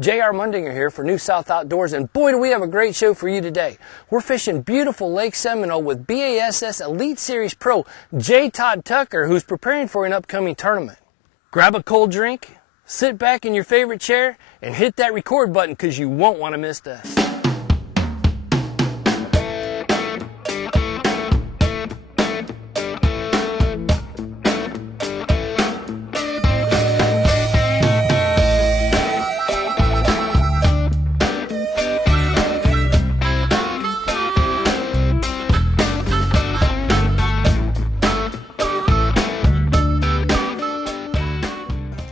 J.R. Mundinger here for New South Outdoors, and boy do we have a great show for you today. We're fishing beautiful Lake Seminole with B.A.S.S. Elite Series Pro JTodd Tucker, who's preparing for an upcoming tournament. Grab a cold drink, sit back in your favorite chair, and hit that record button because you won't want to miss this.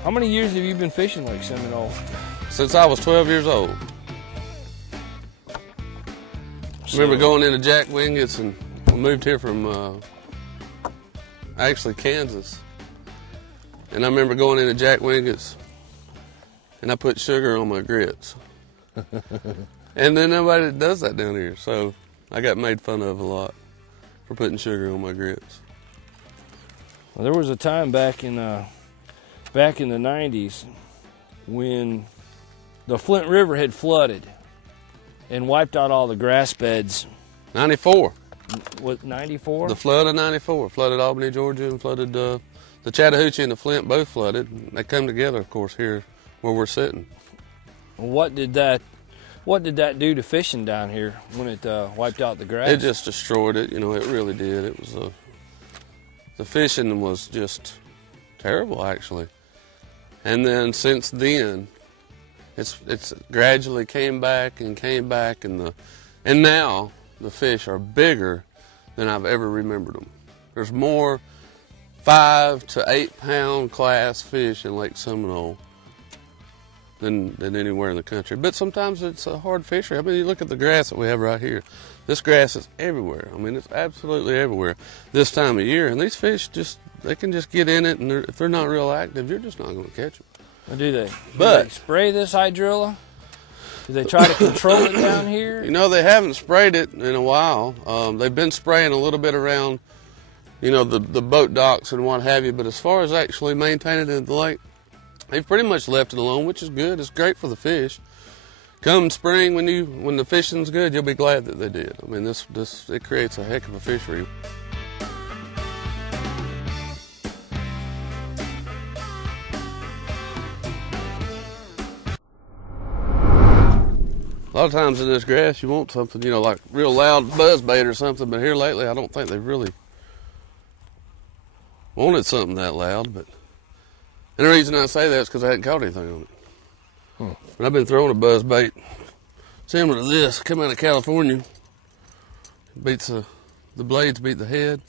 How many years have you been fishing Lake Seminole? Since I was 12 years old. Remember going into Jack Wingett's, and we moved here from actually Kansas. And I remember going into Jack Wingett's and I put sugar on my grits. And then nobody does that down here, so I got made fun of a lot for putting sugar on my grits. Well, there was a time back in the 90s when the Flint River had flooded and wiped out all the grass beds. 94. What, 94? The flood of 94. Flooded Albany, Georgia, and flooded the Chattahoochee and the Flint both flooded. They come together, of course, here where we're sitting. What did that do to fishing down here when it wiped out the grass? It just destroyed it, you know, it really did. It was the fishing was just terrible, actually. And then since then, it's gradually came back, and now the fish are bigger than I've ever remembered them. There's more 5 to 8 pound class fish in Lake Seminole than anywhere in the country. But sometimes it's a hard fishery. I mean, you look at the grass that we have right here. This grass is everywhere. I mean, it's absolutely everywhere this time of year. And these fish they can just get in it, and if they're not real active, you're just not going to catch them. Or do they? But do they spray this hydrilla? Do they try to control it down here? You know, they haven't sprayed it in a while. They've been spraying a little bit around, you know, the boat docks and what have you. But as far as actually maintaining it in the lake, they've pretty much left it alone, which is good. It's great for the fish. Come spring, when the fishing's good, you'll be glad that they did. I mean, it creates a heck of a fishery. A lot of times in this grass, you want something, you know, like real loud buzz bait or something. But here lately, I don't think they've really wanted something that loud. And the reason I say that is because I hadn't caught anything on it. But I've been throwing a buzz bait similar to this, come out of California. Beats the blades beat the head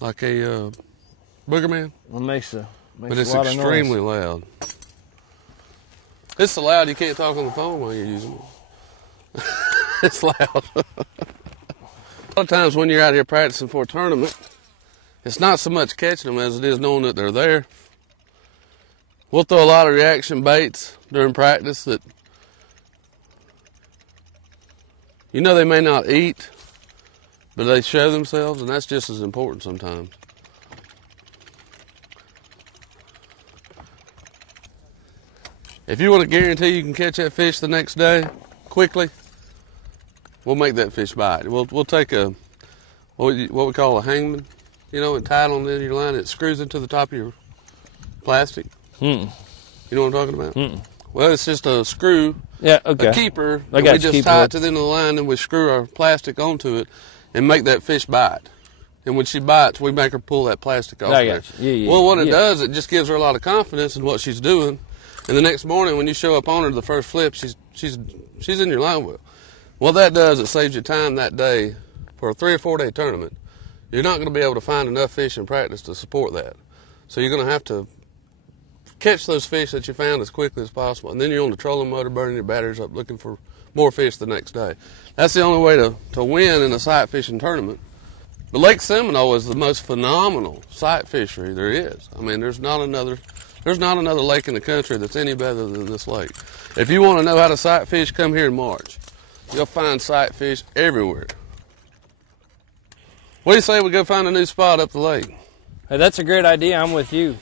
like a booger man. Well, makes but it's extremely loud. It's so loud you can't talk on the phone while you're using it. It's loud. A lot of times when you're out here practicing for a tournament, it's not so much catching them as it is knowing that they're there. We'll throw a lot of reaction baits during practice that, you know, they may not eat, but they show themselves, and that's just as important sometimes. If you want to guarantee you can catch that fish the next day quickly, we'll make that fish bite. We'll take what we call a hangman, you know, and tie it on the end of your line. It screws into the top of your plastic. You know what I'm talking about? Well, it's just a screw, a keeper, and we just tie it to the end of the line, and we screw our plastic onto it and make that fish bite. And when she bites, we make her pull that plastic off there. Well, what it does, it just gives her a lot of confidence in what she's doing. And the next morning, when you show up on her the first flip, she's in your line well. What that does, it saves you time that day for a 3 or 4 day tournament. You're not going to be able to find enough fish in practice to support that. So you're going to have to catch those fish that you found as quickly as possible, and then you're on the trolling motor burning your batteries up looking for more fish the next day. That's the only way to win in a sight fishing tournament. But Lake Seminole is the most phenomenal sight fishery there is. I mean, there's not another lake in the country that's any better than this lake. If you want to know how to sight fish, come here in March. You'll find sight fish everywhere. What do you say we go find a new spot up the lake? Hey, that's a great idea. I'm with you.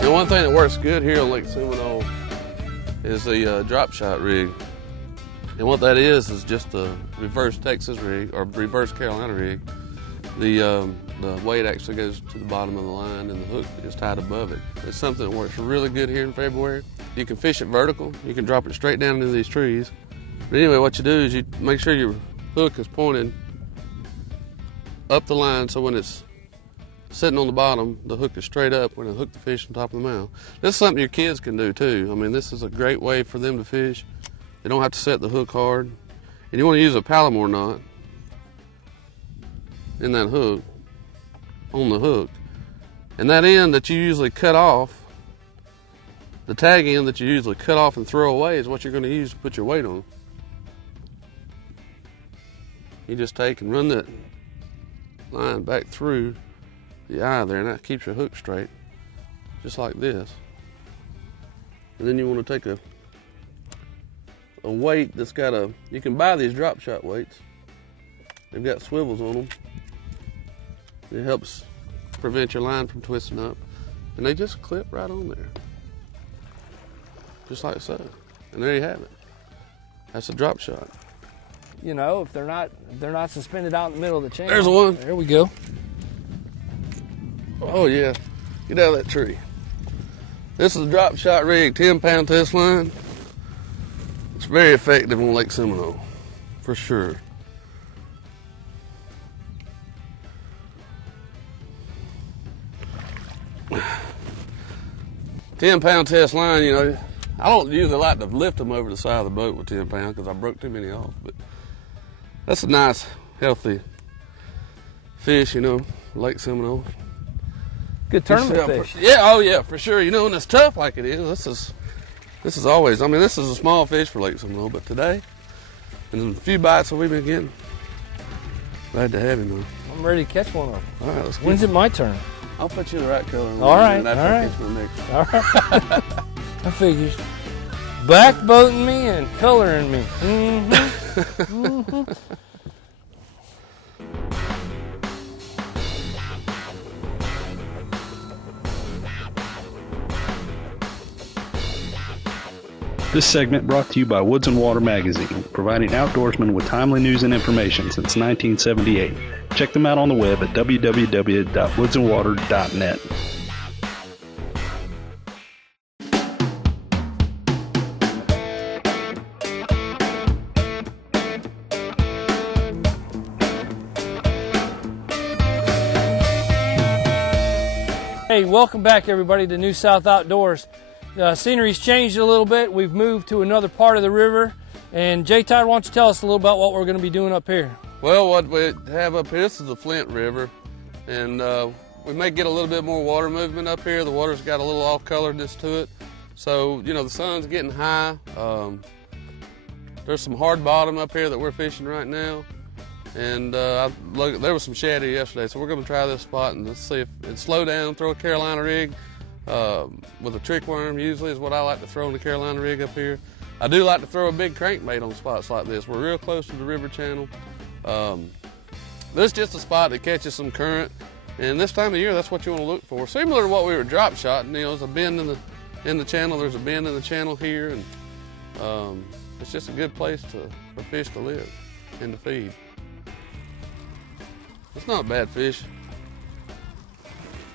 The one thing that works good here on Lake Seminole is the drop shot rig. And what that is just a reverse Texas rig or reverse Carolina rig. The weight actually goes to the bottom of the line and the hook is tied above it. It's something that works really good here in February. You can fish it vertical. You can drop it straight down into these trees. But anyway, what you do is you make sure your hook is pointed up the line, so when it's sitting on the bottom, the hook is straight up when it hook the fish on top of the mouth. This is something your kids can do too. I mean, this is a great way for them to fish. They don't have to set the hook hard. And you want to use a Palomar knot in that hook, on the hook. And that end that you usually cut off, the tag end that you usually cut off and throw away, is what you're going to use to put your weight on. You just take and run that line back through the eye there, and that keeps your hook straight, just like this. And then you want to take a weight that's got you can buy these drop shot weights. They've got swivels on them. It helps prevent your line from twisting up. And they just clip right on there. Just like so. And there you have it. That's a drop shot. You know, if they're not suspended out in the middle of the channel. There's one. There we go. Oh yeah, get out of that tree. This is a drop shot rig, 10-pound test line. It's very effective on Lake Seminole, for sure. $10-pound test line, you know, I don't usually like to lift them over the side of the boat with 10 pounds because I broke too many off, but that's a nice, healthy fish, you know, Lake Seminole. Good tournament fish. Yeah, oh yeah, for sure. You know, and it's tough like it is. This is always, I mean, this is a small fish for Lake Seminole, but today, and a few bites that we've been getting, glad to have him though. I'm ready to catch one of them. All right, let's get When's it my turn? I'll put you the right color. All right, all right. All right. I figures. Backboating me and coloring me. Mm-hmm. Mm-hmm. This segment brought to you by Woods and Water Magazine, providing outdoorsmen with timely news and information since 1978. Check them out on the web at www.woodsandwater.net. Hey, welcome back everybody to New South Outdoors. Scenery's changed a little bit. We've moved to another part of the river. And JTodd, why don't you tell us a little about what we're going to be doing up here? Well, what we have up here, this is the Flint River. And we may get a little bit more water movement up here. The water's got a little off-coloredness to it. So, you know, the sun's getting high. There's some hard bottom up here that we're fishing right now. And there was some shad here yesterday, so we're going to try this spot and let's see if it's slow down, throw a Carolina rig. With a trick worm usually is what I like to throw in the Carolina rig up here. I do like to throw a big crankbait on spots like this. We're real close to the river channel. This is just a spot that catches some current, and this time of year that's what you want to look for. Similar to what we were drop shotting, you know, there's a bend in the channel. There's a bend in the channel here, and it's just a good place for fish to live and to feed. It's not a bad fish.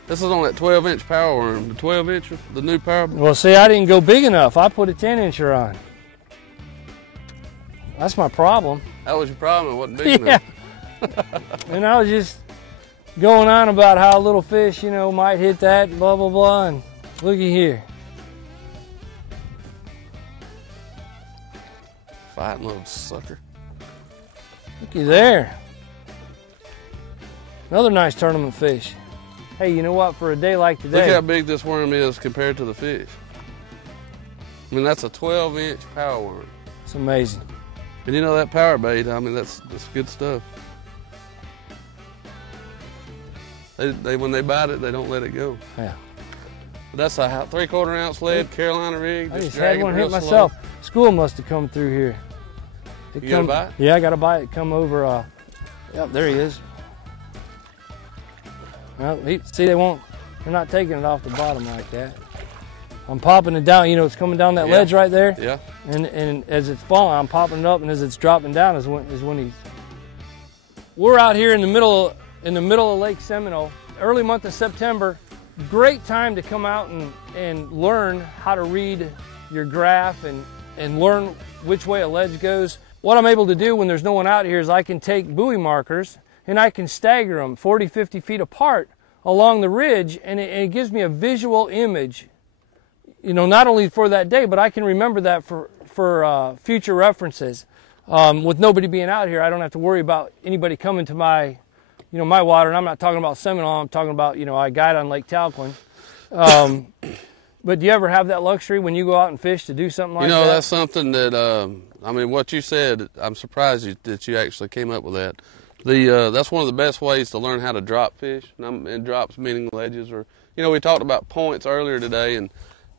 This is on that 12-inch power worm, the 12-incher, the new power. Well, see, I didn't go big enough. I put a 10-incher on. That's my problem. That was your problem, it wasn't big enough. And I was just going on about how a little fish, you know, might hit that, blah, blah, blah, and looky here. Fighting little sucker. Looky there. Another nice tournament fish. Hey, you know what? For a day like today. Look how big this worm is compared to the fish. I mean, that's a 12-inch power worm. It's amazing. And you know that power bait, I mean, that's good stuff. When they bite it, they don't let it go. Yeah. But that's a 3/4 ounce lead, Carolina rig. I just had one hit myself. School must have come through here. You got a bite? Yeah, I got a bite. Come over. Yep, there he is. Well, see, they're not taking it off the bottom like that. I'm popping it down. You know, it's coming down that ledge right there. Yeah. And as it's falling, I'm popping it up, and as it's dropping down is when he's. We're out here in the middle of Lake Seminole, early month of September. Great time to come out and learn how to read your graph and learn which way a ledge goes. What I'm able to do when there's no one out here is I can take buoy markers and I can stagger them 40, 50 feet apart along the ridge, and it gives me a visual image, you know, not only for that day, but I can remember that for future references. With nobody being out here, I don't have to worry about anybody coming to my water, and I'm not talking about Seminole, I'm talking about, I guide on Lake Talquin. But do you ever have that luxury when you go out and fish to do something like that? That's something that, I mean, what you said, I'm surprised that you actually came up with that. That's one of the best ways to learn how to drop fish, and drops meaning ledges, or, we talked about points earlier today,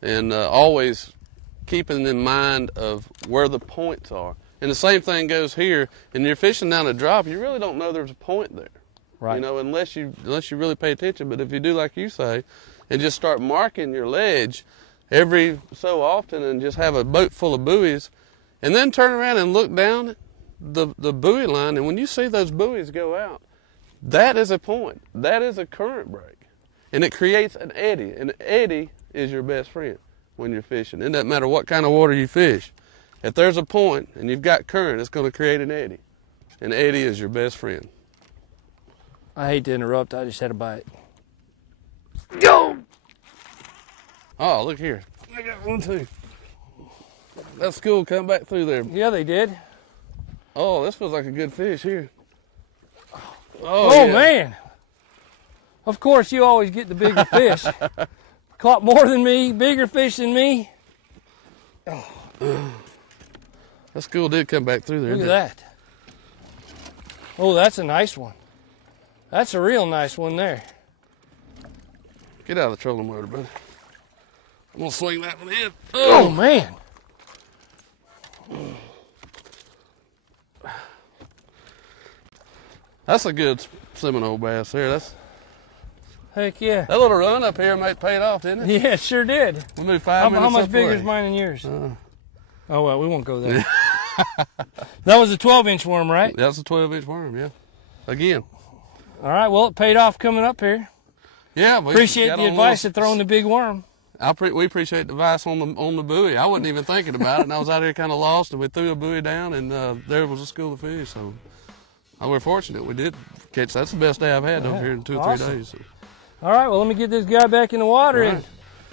and always keeping in mind of where the points are. And the same thing goes here. And you're fishing down a drop, you really don't know there's a point there. Right. Unless you really pay attention. But if you do like you say, and just start marking your ledge every so often, and just have a boat full of buoys, and then turn around and look down the buoy line, and when you see those buoys go out, that is a point. That is a current break. And it creates an eddy. And an eddy is your best friend when you're fishing. It doesn't matter what kind of water you fish. If there's a point and you've got current, it's going to create an eddy. An eddy is your best friend. I hate to interrupt. I just had a bite. Go! Oh, look here. I got one too. That school come back through there. Yeah, they did. Oh, this feels like a good fish here. Oh, yeah. Man. Of course, you always get the bigger fish. Caught more than me, bigger fish than me. Oh. That school did come back through there. Look at that. Oh, that's a nice one. That's a real nice one there. Get out of the trolling motor, buddy. I'm going to swing that one in. Oh, man. That's a good Seminole bass there. Heck yeah. That little run up here paid off, didn't it? Yeah, it sure did. We moved 5 minutes How much up bigger away. is mine than yours? Oh, well, we won't go there. That was a 12-inch worm, right? That's a 12-inch worm, yeah. Again. All right, well, it paid off coming up here. Yeah. We appreciate the advice of throwing the big worm. We appreciate the advice on the buoy. I wasn't even thinking about it, and I was out here kind of lost, and we threw a buoy down, and there was a school of fish. So we're fortunate we did catch. That's the best day I've had over here in 2 or 3 days. So. All right, well, let me get this guy back in the water, and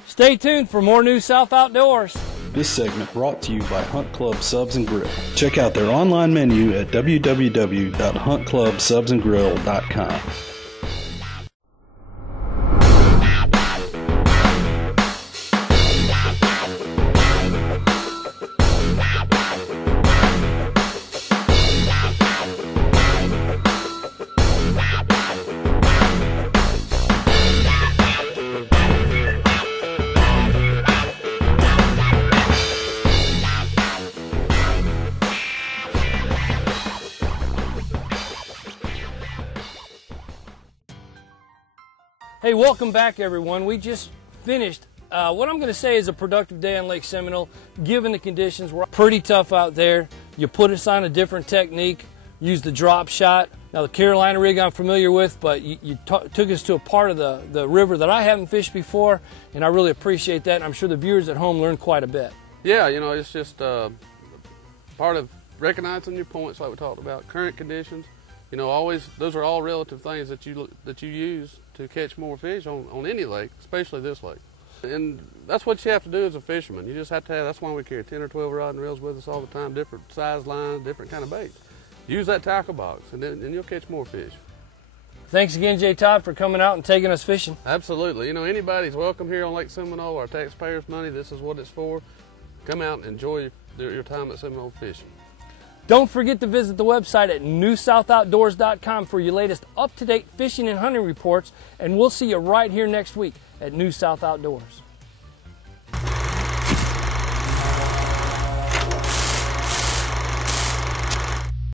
stay tuned for more new South Outdoors. This segment brought to you by Hunt Club Subs and Grill. Check out their online menu at www.huntclubsubsandgrill.com. Hey, welcome back, everyone. We just finished what I'm going to say is a productive day on Lake Seminole. Given the conditions, we're pretty tough out there. You put us on a different technique, use the drop shot. Now, the Carolina rig I'm familiar with, but you took us to a part of the river that I haven't fished before, and I really appreciate that, and I'm sure the viewers at home learned quite a bit. Yeah, it's just part of recognizing your points like we talked about, current conditions. Always, those are all relative things that you use to catch more fish on any lake, especially this lake. And that's what you have to do as a fisherman. You just have to have, that's why we carry 10 or 12 rod and reels with us all the time, different size lines, different kind of baits. Use that tackle box, and then you'll catch more fish. Thanks again, JTodd, for coming out and taking us fishing. Absolutely. You know, anybody's welcome here on Lake Seminole. Our taxpayers' money, this is what it's for. Come out and enjoy your time at Seminole fishing. Don't forget to visit the website at newsouthoutdoors.com for your latest up-to-date fishing and hunting reports, and we'll see you right here next week at New South Outdoors.